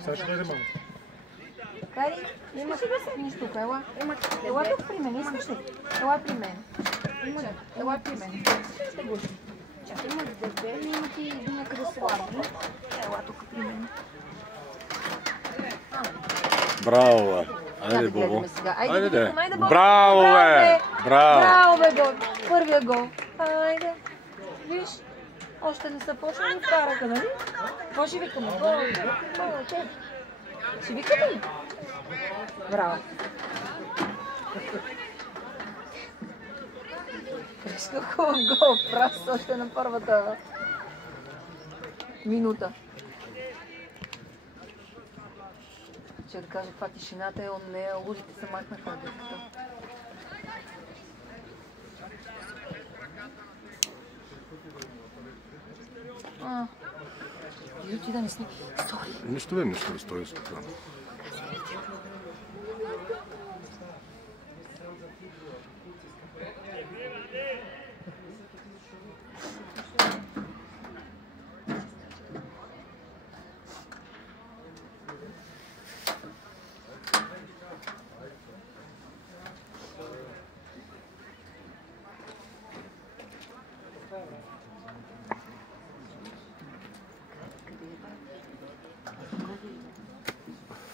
Сега ще дойде мама. Кари, имаш ли да седнеш тук? Ела тук при мен, искаш ли? Ела при мен. Ела при мен. Ще го. Чакай, имаш дебели и ти някъде слабо. Ела тук при мен. Браво, бе. Айде, Бобо. Айде, да. Браво, бе. Браво. Браво, бе, гол. Първия гол. Айде. Виж, още не са почнали вкараха, нали? Какво ще викаме? Гол, окей. Ще викаме ли? Браво. Виж какво гол прав още на първата минута. Ще да кажа каква тишината е от нея, лудите се махнаха от дъската. Ти да не сни. Нищо бе, нищо бе, стои спокойно.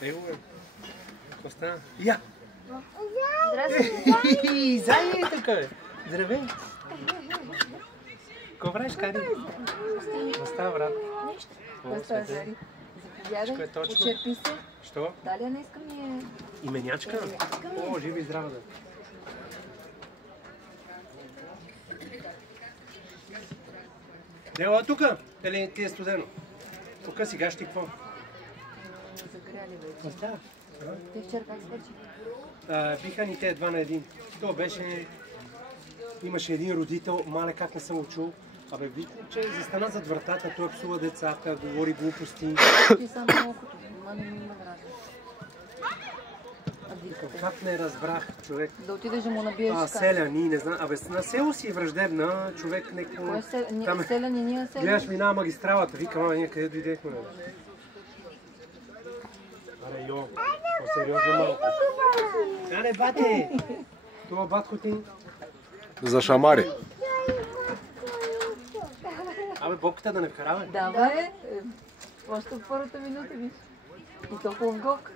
Его бе. Какво стана? Я! Здравей! Зай е тук бе! Здравей! Какво правиш, Кари? Какво става, брат? Нищо. Какво става, Зари? Заповядай, почерпи се. Що? Далия не искам ни е... Именячка? О, жива и здрава да. Ела тука! Дали ти е студено? Тука сега ще какво? Закряли вече. Какво става? Те вчера как свърши? Биха ни те 2 на 1. То беше... Имаше един родител, мале как не съм го чул. Абе, вижте, че застана зад вратата, той псува децата, говори глупости. Ти са малкото, ма не ми има разлика. Как не разбрах, човек? Да отидеш да му набиеш скара. Селяни, не знам. Абе, на село си е враждебна, човек неко... Кой е селяни, ние селяни? Гледаш, минава магистралата, викам, ние къде дойдехме? Аре, йо, по-сериозно малко. Аре, бате! Това батко ти... За шамари. Абе, бобката да не вкарава? Да, бе. Още в първата минута виж. И то хубав гок.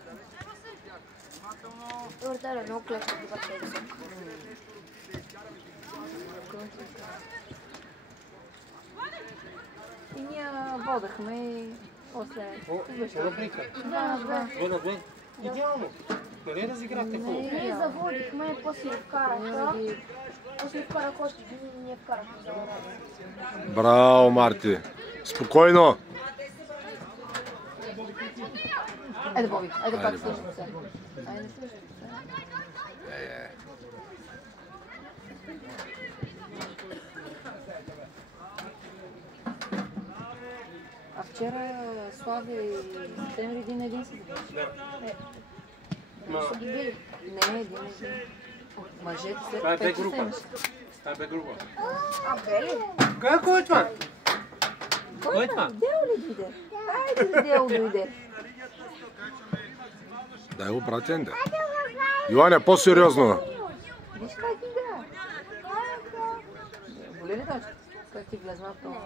Вратаря много клечка да бъде висок. И ние водахме и после... Рубрика. 2 на 2. 2 на 2. Идеално. Къде разиграхте хубаво? Ние заводихме, после вкараха. После вкараха още един и ние вкарахме за вратаря. Браво, Марти. Спокойно. Айде, Боби, айде пак слушам се. Айде, слушам се. А вчера Слави и Септември един си завърши. Са ги били. Не, един. Мъжете след Това е бе 5 група. седмици. Това е бе група. А, бели? Кой е това? Кой е това? Дело ли дойде? Айде, Дело дойде. Дай го, братен, да. Йоаня, по-сериозно. Виж как играе. Боли ли точно? Как ти влезна в това?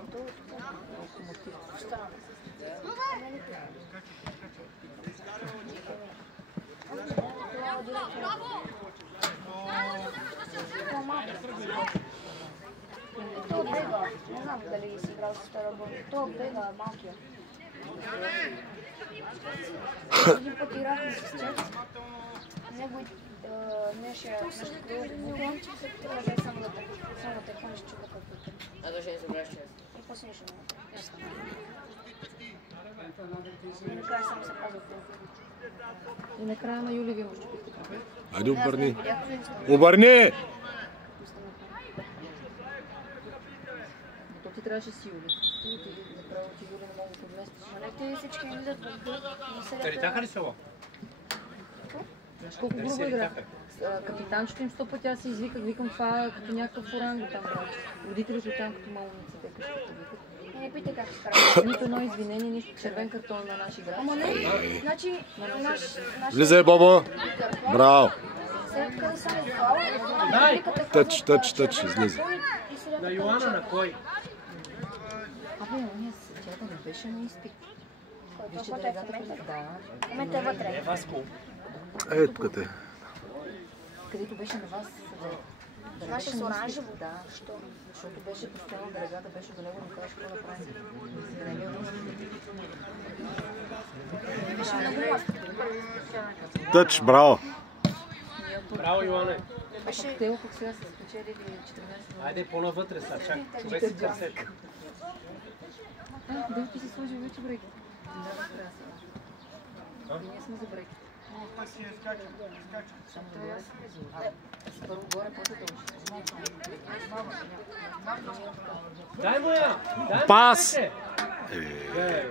Локомотив. То бега. Не знам дали си играл с втора бъл. То бега, малкия. Един път играхме с Чец. Него неше също клуб. Трябваше само да те хванеш чува каквото. А да ще не събраш Чец. И после нещо много. И накрая само се казва клуб. И накрая на Юли ви може да пите. Айде, обърни. Обърни! То ти трябваше си Юли. Ти направо ти Юли не мога да подместиш. Те всички не идат в клуб. Таритаха ли село? Знаеш колко грубо игра? Капитанчето им 100 пъти аз се извиках, викам това като някакъв орангутан, брат. Родителите там като малумици, те като викат. Не питай как изкарва. Нито едно извинение, нищо червен картон на наши играч. Ама не, значи наш... Влизай, Бобо! Браво! След като съм избрал, Дай! Тъч, излиза. На Йоана на кой? Абе, уния тя не беше на изпит. Виж, че който е в делегата момента. да. В момента е вътре. Васко. Тук те. Където беше на вас. Да Наше беше с на изпит. оранжево. Да, защото беше постоянно делегата, беше до него, да кажеш какво да прави. Да не ми Беше много маска. Тъч, браво! Браво, Йоане. Беше... Те пък сега са спечелили 14. Айде по-навътре са, чак. Човек си търсет. Делки си сложи вече брейки. Да, трябва сега. Ние сме за брейки. Само горе. Първо горе, после долу. Дай му я! Пас!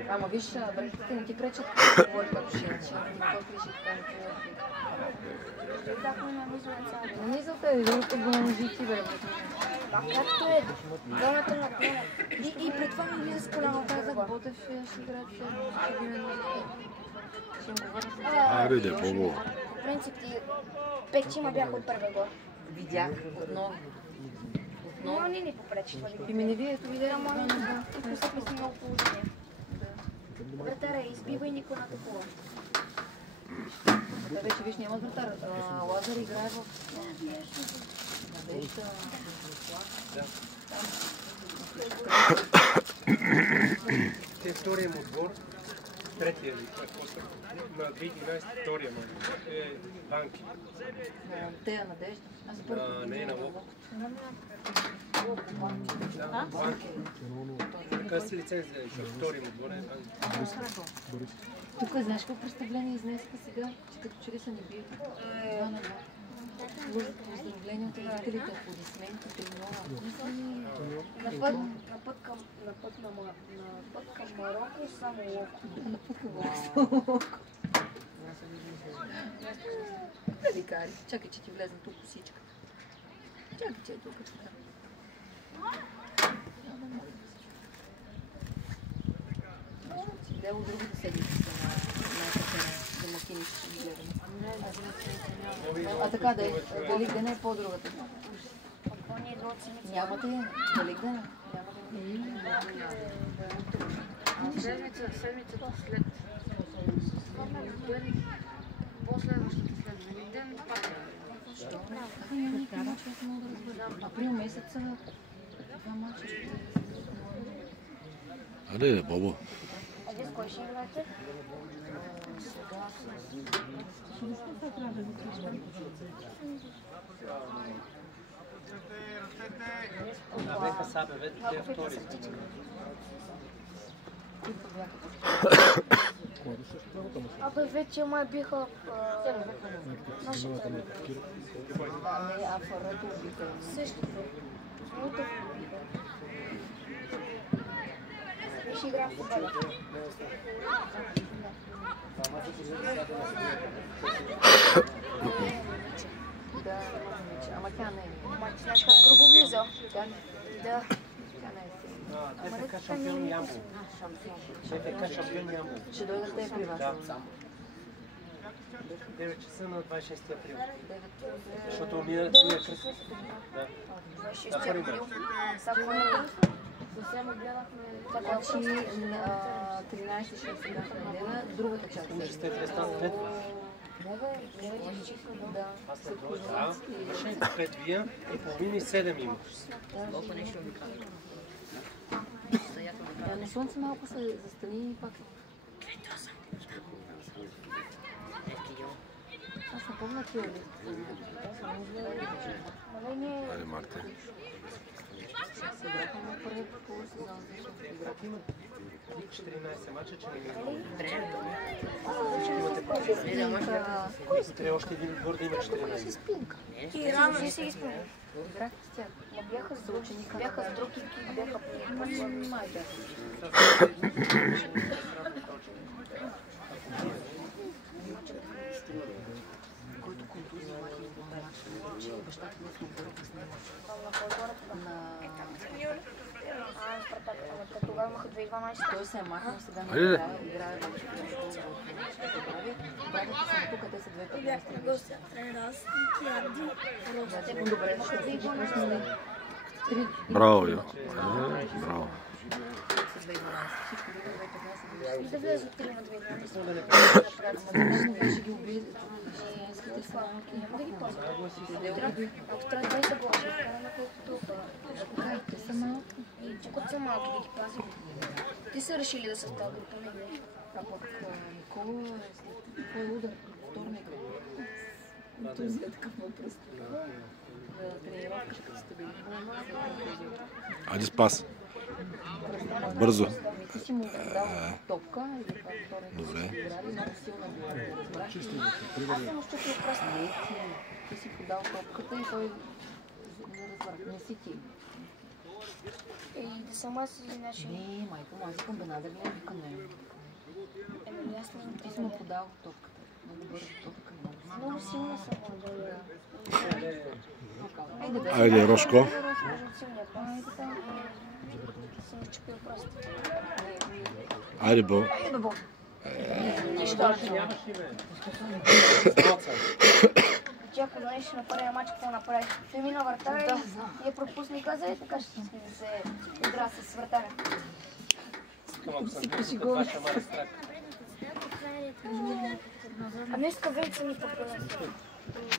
Ама виж, брейките не ти пречат да говори като ще иначе. Никой кричи така не Бяхме на низовеца. на низата е велико го ножи ти, бе. Както е. Двамата на плена. И пред това ми влиза с коляно. Казах, Ботев ще играе ще ги ме ще им говоря. Аре, де, Бобо. По принцип ти 5 чима бяха от първия гол. Видях отново. Но не ни попречи. И ми не вие, ето видях, ама не да. И посъпли с много положение. Вратаря избива и никой на такова. Те вече виж нямат вратар. Лазар играе в Надежда. Те втория му отбор, третия ли, на 2011 втория му е банки. Те е Надежда. Аз първо. Не е на Локо. Да, банки. Така си лицензия, втория му отбор е банки. Тук знаеш какво представление изнесаха сега, че като че ли са не бият. 2 на 2. Поздравления от родителите, аплодисменти, тренова. На път към Марокко само Локо. Викари, чакай, че ти влезна тук косичка. Чакай, че е тук. Дело другата седмица на домакини ще ги гледаме. А така да е, Великден е по-другата. Нямате Великден? Седмицата след Великден, последващата след Великден, пак Април месеца, 2 мача ще... Аре, Бобо. А вие с кой ще играете? Беха Сабе, вече те е втори. Абе вече май биха нашите. Не, Афарато биха. Същите. Моите биха. И ще играем в футбола. Да, ама тя не е. Знаеш как грубо влиза? Тя не Да. е. ТФК шампион Ямбол. ТФК шампион Ямбол. Ще дойдат те при вас. Да. 9 часа на 26 април. Защото умира кръст. Да. 26 април. Сега съвсем гледахме така, че 13-16 неделя, другата част. Университет Рестан 5. Да. Вършен 5 вия и половина и 7 има. На слънце малко се застани и пак. Аз не помня тия ли. Аре, Марте. Играхме на първият полусезон. 14 мача, че не ми Кой е. Още един отбор да има 14. спинка? и рано не си ги спомням. Играхте с тях. Бяха с ученика. Бяха с друг екип, бяха Май бях. Който контузия махи в матча, че бащата ми се обърка с него. на кой гората? На... Спартак. Тогава 2012. Той се е махнал, сега не Айде. играе в братята са тук, те са 2015. Добре, защото всички пуснали 3. Браво, Йо. Браво. Да влезе от 3 на 2012. Беше ги убили женските славянки. Няма да ги ползват. Ако трябва да се гласи, вкараме колкото Те са малки. и колкото са малки да ги пазим. Те са решили да са в тази група, не вие. А пък Никола е луда. Вторник. Той взе такъв въпрос. На тренировка, като сте били. Айде спас. Бързо. Ти си му дал топка или това вторник. Добре. Играли много силна била. Аз съм щупил пръста. Не ти си подал топката и той не разбра. Не си ти. И да съм аз, значи... Не, майка му, аз искам да надали не вика не. Еми, аз не Ти си му подал топката. Много бързо топка. много силна съм. Айде бе. Айде, Рошко. Много силния пас. Съм щупил пръста. Айде, Бо. Нищо още. Тя колони ще направи матч, какво направи? Той мина вратаря и я пропусна и каза, така ще се игра с вратаря. А днеска вече са ни подгонят.